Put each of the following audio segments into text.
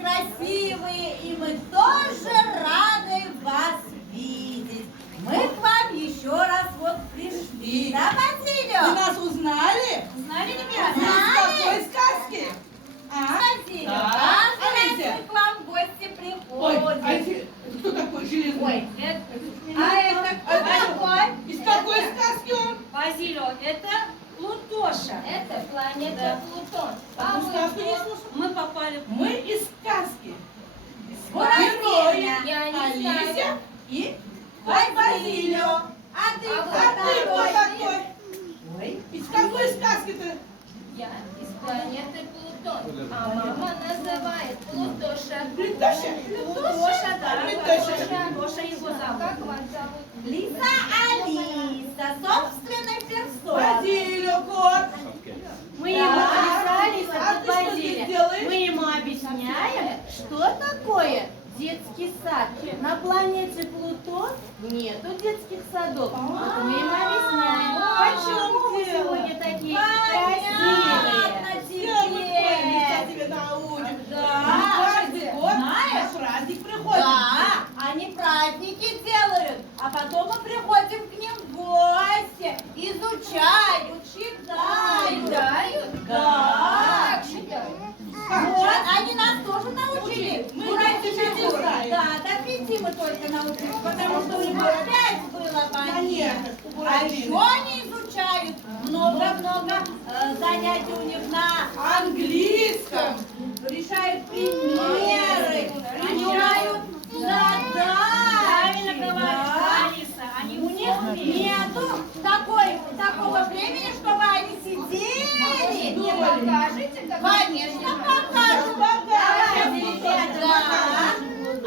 красивые, и мы тоже рады вас видеть. Мы к вам еще раз вот пришли. Да, Вы Базилио? нас узнали? Узнали, ребята? Из какой сказки? А? Базилио, Да. каждый раз Алися. мы к вам в гости Ой, приходим. а это кто такой железный? Ой, это А какой? из какой сказки он? Базилио, это Плутоша. Это планета Плутон. А сказку не слушал? Мы попали в... Мы из сказки. Буратино. Я не Алися знаю. и Базилио. А ты А кто ты кто такой? такой? Ой. Из какой сказки-то? Я из планеты Плутон. А мама называет Плутоша. Плутоша? Плутоша, да. Плутоша. Плутоша его зовут. Как вас зовут? Лиса Алиса, собственной персоной. Базилио, кот. Мы ему записались А от ты что Базилия. здесь делаешь? Мы ему объясняем, что такое детский сад. На планете Плутон нету детских садов. Вот мы им объясняем, почему мы сегодня такие красивые. Понятно Все мы теперь. тебе научим. Да. Каждый год Знаешь? на праздник приходит. Да, они праздники делают, а потом мы приходим к ним в гости, изучают, читают. Читают? Да. Как читают? Вот, они нас тоже научили. Мы Буратино. до 5 знаем. Да, до 5 мы только научились, потому что у него 5 было понятно. Конечно, у А Буратино. еще они изучают много-много занятий у них на Английском. решают примеры, решают задачи. Правильно говоришь, Да. Алиса. Они У них нету такого времени, чтобы они сидели. Не покажете, как Конечно, покажут. Давайте, ребята, да.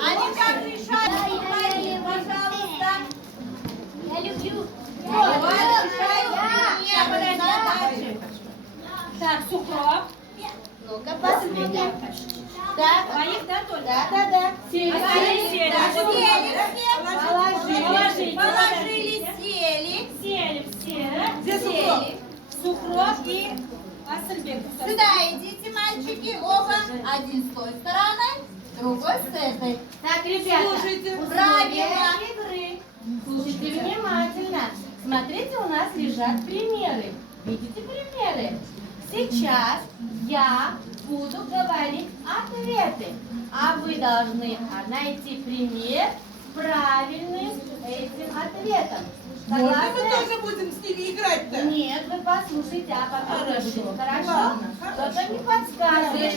Они как решают, Мария, пожалуйста. Я люблю. Вот, решают примеры, задачи. Так, Сухров. Ну-ка, посмотрим. Так, Твоих, да, только? да. Сели, сели. Положили, Положили. сели. Сели все. Где Сухров? Сухров и Асельбек. Сюда идите, мальчики, оба. Один с той стороны, другой с этой. Так, ребята, Слушайте. Правильно. игры. Слушайте внимательно. Смотрите, у нас лежат примеры. Видите примеры? Сейчас я буду говорить ответы, а вы должны найти пример правильный с этим ответом. Можно мы Согласны? тоже будем с ними играть-то? Нет, вы послушайте, а потом Хорошо. будете. Хорошо? Ладно, Кто-то не подсказывает.